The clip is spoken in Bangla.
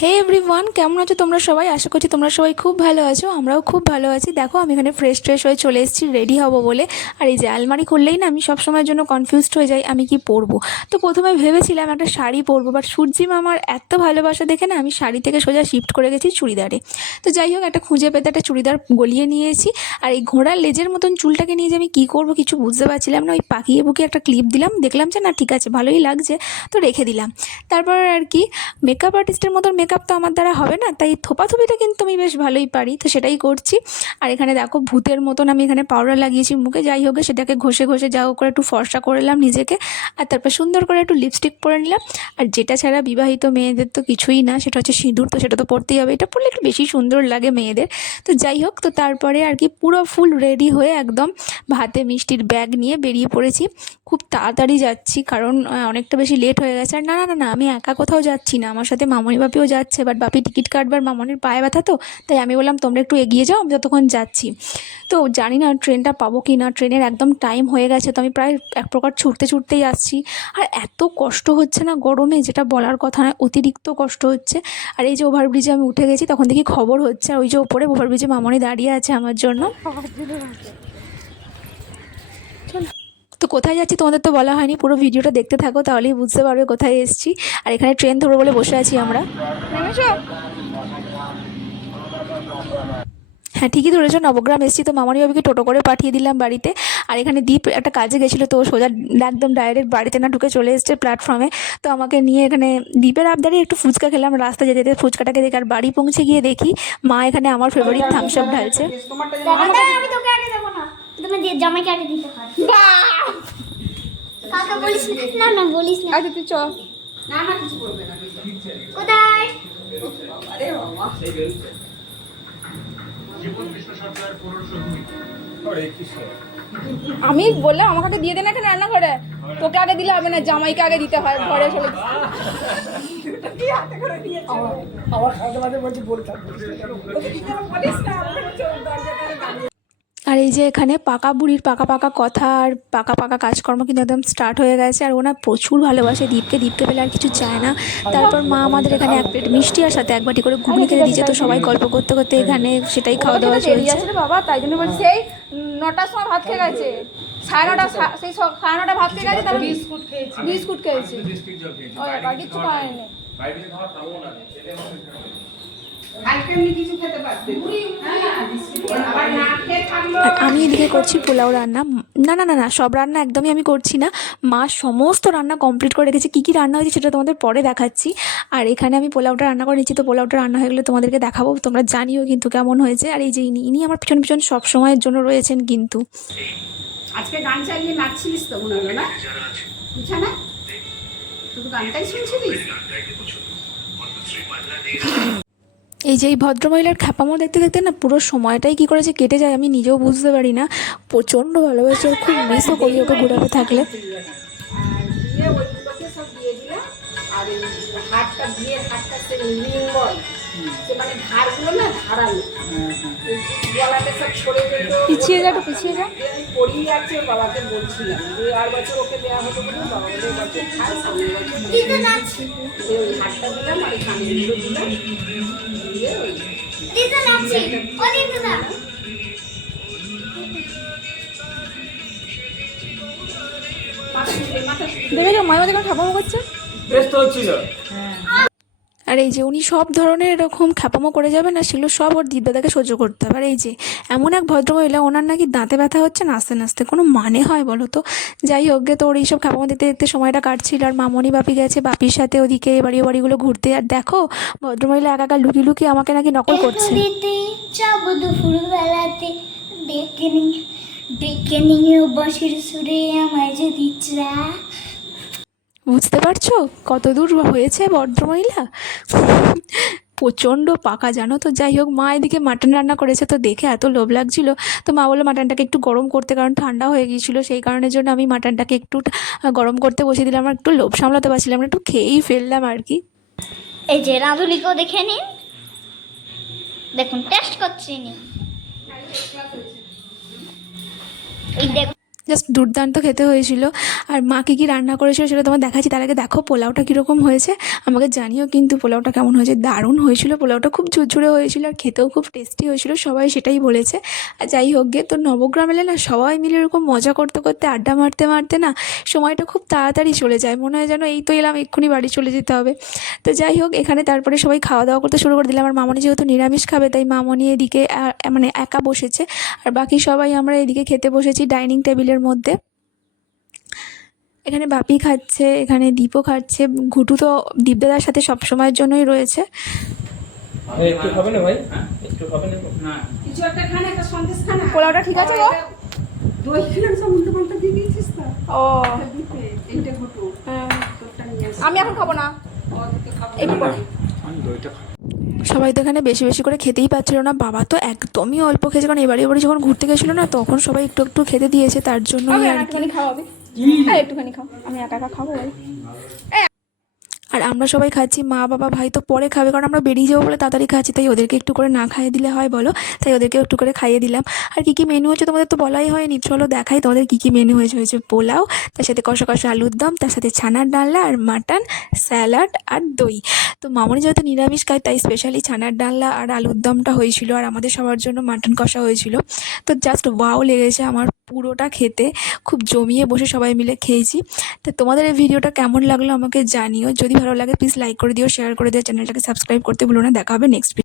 হে এভরিওয়ান, কেমন আছো তোমরা সবাই? আশা করছি তোমরা সবাই খুব ভালো আছো। আমরাও খুব ভালো আছি। দেখো আমি এখানে ফ্রেশ হয়ে চলে এসেছি রেডি হব বলে। আর এই যে আলমারি খুললেই না আমি সব সময়ের জন্য কনফিউজড হয়ে যাই আমি কি পরবো। তো প্রথমে ভেবেছিলাম একটা শাড়ি পরবো, বাট সূর্যি মামার এত ভালোবাসা দেখে না আমি শাড়ি থেকে সোজা শিফট করে গেছি চুড়িদারে। তো যাই হোক, একটা খুঁজে পেতে একটা চুড়িদার গলিয়ে নিয়েছি। আর এই ঘোড়ার লেজের মতন চুলটাকে নিয়ে যে আমি কী করবো কিছু বুঝতে পারছিলাম না। ওই পাকিয়ে বুকিয়ে একটা ক্লিপ দিলাম, দেখলাম যে না ঠিক আছে, ভালোই লাগছে, তো রেখে দিলাম। তারপর আর কি, মেকআপ আর্টিস্টের মতন মেকআপ তো আমার দ্বারা হবে না, তাই থোপাথুপিটা কিন্তু আমি বেশ ভালোই পারি, তো সেটাই করছি। আর এখানে দেখো ভূতের মতন আমি এখানে পাউডার লাগিয়েছি মুখে। যাই হোক, সেটাকে ঘষে যা হোক করে একটু ফর্সা করে নিলাম নিজেকে। আর তারপর সুন্দর করে একটু লিপস্টিক পরে নিলাম। আর যেটা ছাড়া বিবাহিত মেয়েদের তো কিছুই না, সেটা হচ্ছে সিঁদুর, তো সেটা তো পরতেই হবে। এটা পরলে একটু বেশি সুন্দর লাগে মেয়েদের। তো যাই হোক, তো তারপরে আর কি পুরো ফুল রেডি হয়ে একদম ভাতে মিষ্টির ব্যাগ নিয়ে বেরিয়ে পড়েছি। খুব তাড়াতাড়ি যাচ্ছি কারণ অনেকটা বেশি লেট হয়ে গেছে। আর না না না না, আমি একা কোথাও যাচ্ছি না, আমার সাথে মামনি বাপিও যাচ্ছে। বাট বাপি টিকিট কাটবার, মামনির পায়ে ব্যথা, তো তাই আমি বললাম তোমরা একটু এগিয়ে যাও, আমি যতক্ষণ যাচ্ছি। তো জানি না ট্রেনটা পাবো কি না, ট্রেনের একদম টাইম হয়ে গেছে। তো আমি প্রায় এক প্রকার ছুটতেই আসছি। আর এত কষ্ট হচ্ছে না গরমে, যেটা বলার কথা না, অতিরিক্ত কষ্ট হচ্ছে। আর এই যে ওভারব্রিজে আমি উঠে গেছি, তখন দেখি খবর হচ্ছে, আর ওই যে ওপরে ওভারব্রিজে মামনি দাঁড়িয়ে আছে আমার জন্য। তো কোথায় যাচ্ছি তোমাদের তো বলা হয়নি, পুরো ভিডিওটা দেখতে থাকো, তাহলেই বুঝতে পারবে কোথায় এসেছি। আর এখানে ট্রেন ধরবো বলে বসে আছি আমরা। হ্যাঁ ঠিকই ধরেছো, নবগ্রাম এসেছি। তো মামনি বাবিকে টোটো করে পাঠিয়ে দিলাম বাড়িতে। আর এখানে দীপ একটা কাজে গেছিলো, তো সোজা একদম ডাইরেক্ট বাড়িতে না ঢুকে চলে এসছে প্ল্যাটফর্মে। তো আমাকে নিয়ে এখানে দ্বীপের আবদারে একটু ফুচকা খেলাম রাস্তা যেতে যেতে, ফুচকাটাকে দেখে। আর বাড়ি পৌঁছে গিয়ে দেখি মা এখানে আমার ফেভারিট থামস আপ ঢালছে। আমি তোকে আগে দেবো না, তুমি জামাইকে আগে দিতে হয়। কাকা বলিস না, না বলিস না। আচ্ছা তুই চ। না না কিছু বলবে না। কোথায়? আরে বাবা, আমি বললাম আমাকে আগে দিয়ে দেন এখানে রান্নাঘরে, তোকে আগে দিলে হবে না, জামাইকে আগে দিতে হয় ঘরে চলে। আমার খাওয়াতে মাঝে বলছি বলতাম। আর এই যে এখানে পাকা বুড়ির পাকা কথা আর পাকা কাজকর্ম কিন্তু একদম স্টার্ট হয়ে গেছে। আর ওনা প্রচুর ভালোবাসে দীপকে পেলে আর কিছু চায় না। তারপর মা আমাদের এখানে এক প্লেট মিষ্টি আর সাথে এক বাটি করে ঘুগনি খেতে দিয়েছে। তো সবাই গল্প করতে করতে এখানে সেটাই খাওয়া দাওয়া চলছে। বাবা তাই জন্য বলছি, সেই 9টার সময় ভাত খেয়ে গেছে, 9:30, সেই 9:30 ভাত খেয়ে গেছে, তারপর বিস্কুট খেয়েছে। ওই আর কিছু খায়নি। আর আমি এদিকে করছি পোলাও রান্না। না না না না, সব রান্না একদমই আমি করছি না, মা সমস্ত রান্না কমপ্লিট করে রেখেছে। কী কী রান্না হয়েছে সেটা তোমাদের পরে দেখাচ্ছি। আর এখানে আমি পোলাওটা রান্না করে নিচ্ছি, তো পোলাওটা রান্না হয়ে গেলে তোমাদেরকে দেখাবো, তোমরা জানিও কিন্তু কেমন হয়েছে। আর এই যে ইনি আমার পিছন সব সময়ের জন্য রয়েছেন কিন্তু। আজকে গান চালিয়ে নাচছিলিস তো মনে হলো না, বিছানা শুধু গানটাই শুনছিলিস। এই যে এই ভদ্রমহিলার খ্যাপামো দেখতে দেখতে না পুরো সময়টাই কী করেছে কেটে যায় আমি নিজেও বুঝতে পারি না। প্রচণ্ড ভালোবাসি, আর খুব মিসও করি ওকে ঘুরাতে থাকলে। আর দিয়ে ওইগুলোকে সব দিয়ে দিলাম। আর এই হাতটা দিয়ে হাতটা সে লিঙ্গল, সে মানে ধারগুলো না ধারালো, গলাতে সব ছড়ে যেত। পিছিয়ে যা, একটু পিছিয়ে যা। আমি পড়িয়ে যাচ্ছি, ওর বাবাকে বলছিলাম যে আর বছর ওকে দেওয়া হতো বলে বাবা বলে বছর খায়, সামনের বছর দিতে নাচছি, ওই হাতটা দিলাম আর এই কানেরগুলো দিলাম দিয়ে ওই দিতে নাচছি, ও দিতে না। দেখেছো মায়ের মধ্যে খ্যাপামো করছে। ব্যস্ত হচ্ছিল। আর এই যে উনি সব ধরনের এরকম খ্যাপামো করে যাবে না, সেগুলো সব ওর দীপদাদাকে সহ্য করতে হবে। আর এই যে এমন এক ভদ্রমহিলা, ওনার নাকি দাঁতে ব্যথা হচ্ছে নাচতে কোনো মানে হয় বলো তো? যাই হোক গে, তো ওর এইসব খ্যাপামো দেখতে দেখতে সময়টা কাটছিল। আর মামনি বাপি গেছে বাপির সাথে ওদিকে বাড়িগুলো ঘুরতে। আর দেখো ভদ্রমহিলা একা লুকিয়ে আমাকে নাকি নকল করছে। দিতে যাব দুপুর বেলাতে, ডেকে নিয়ে বাঁশির সুরে আমায় যদি চা। বুঝতে পারছো কত দূর হয়েছে ভদ্রমহিলা? প্রচণ্ড পাকা জানো তো। যাই হোক, মা এদিকে মাটন রান্না করেছে, তো দেখে এত লোভ লাগছিল। তো মা বললো মাটনটাকে একটু গরম করতে, কারণ ঠান্ডা হয়ে গিয়েছিলো, সেই কারণের জন্য আমি মাটনটাকে একটু গরম করতে বসিয়ে দিলাম। আমার একটু লোভ সামলাতে পারছিলাম না, একটু খেয়েই ফেললাম আর কি। এই যে রাঁধুনিকেও দেখে নিন, দেখুন টেস্ট করছি নি। এই দেখ, জাস্ট দুর্দান্ত খেতে হয়েছিল। আর মা কী কী রান্না করেছিল সেটা তোমার দেখাচ্ছি। তার আগে দেখো পোলাওটা কীরকম হয়েছে, আমাকে জানিও কিন্তু পোলাওটা কেমন হয়েছে। দারুণ হয়েছিল পোলাওটা, খুব ঝুরঝুরে হয়েছিল আর খেতেও খুব টেস্টি হয়েছিল, সবাই সেটাই বলেছে। আর যাই হোক গে, তো নবগ্রাম এলে না সবাই মিলে এরকম মজা করতে করতে আড্ডা মারতে মারতে না সময়টা খুব তাড়াতাড়ি চলে যায়, মনে হয় যেন এই তো এলাম, এক্ষুনি বাড়ি চলে যেতে হবে। তো যাই হোক, এখানে তারপরে সবাই খাওয়া দাওয়া করতে শুরু করে দিলাম। আর মামনি যেহেতু নিরামিষ খাবে তাই মামনি এদিকে মানে একা বসেছে, আর বাকি সবাই আমরা এদিকে খেতে বসেছি ডাইনিং টেবিলের মধ্যে। এখানে বাপি খাচ্ছে, এখানে দীপও খাচ্ছে, ঘুটু তো দীপদাদার সাথে সব সময়ের জন্যই রয়েছে। একটু খাবে না ভাই, একটু খাবে না? কিছু একটা খানা, একটা সন্দেশ খানা। পোলাওটা ঠিক আছে গো? দই খেলাম, সব উল্টো পাল্টা দিয়ে দিয়েছিস তো। ও দিতে এইটা ঘটু হ্যাঁ, তোরটা নিয়ে আসি। আমি এখন খাবো না, ওদিকে খাবো একটু পরে। আমি দইটা খাই। সবাই তো এখানে বেশি বেশি করে খেতেই পাচ্ছিল না, বাবা তো একদমই অল্প খেয়েছে, কারণ এবারে যখন ঘুরতে গেছিলো না তখন সবাই একটু একটু খেতে দিয়েছে, তার জন্যই আমি আর কি। একটুখানি খাওয়াবি, একটুখানি খাও, আমি একা একা খাবো ভাই। আর আমরা সবাই খাচ্ছি, মা বাবা ভাই তো পরে খাবে, কারণ আমরা বেরিয়ে যাবো বলে তাড়াতাড়ি খাচ্ছি, তাই ওদেরকে একটু করে না খাইয়ে দিলে হয় বলো, তাই ওদেরকে একটু করে খাইয়ে দিলাম। আর কী কী মেনু হয়েছে তোমাদের তো বলাই হয়নি, চলো দেখাই তোমাদের কী কী মেনু হয়েছে। হয়েছে পোলাও, তার সাথে কষা কষা আলুর দম, তার সাথে ছানার ডালনা আর মাটন, স্যালাড আর দই। তো মামনি যেহেতু নিরামিষ খায় তাই স্পেশালি ছানার ডালনা আর আলুর দমটা হয়েছিল, আর আমাদের সবার জন্য মাটন কষা হয়েছিল। তো জাস্ট ওয়াও লেগেছে আমার পুরোটা খেতে, খুব জমিয়ে বসে সবাই মিলে খেয়েছি। তো তোমাদের এই ভিডিওটা কেমন লাগলো আমাকে জানিও, যদি ভালো লাগে প্লিজ লাইক করে দিও, শেয়ার করে দিও, চ্যানেলটাকে সাবস্ক্রাইব করতে ভুলো না। দেখা হবে নেক্সট ভিডিও।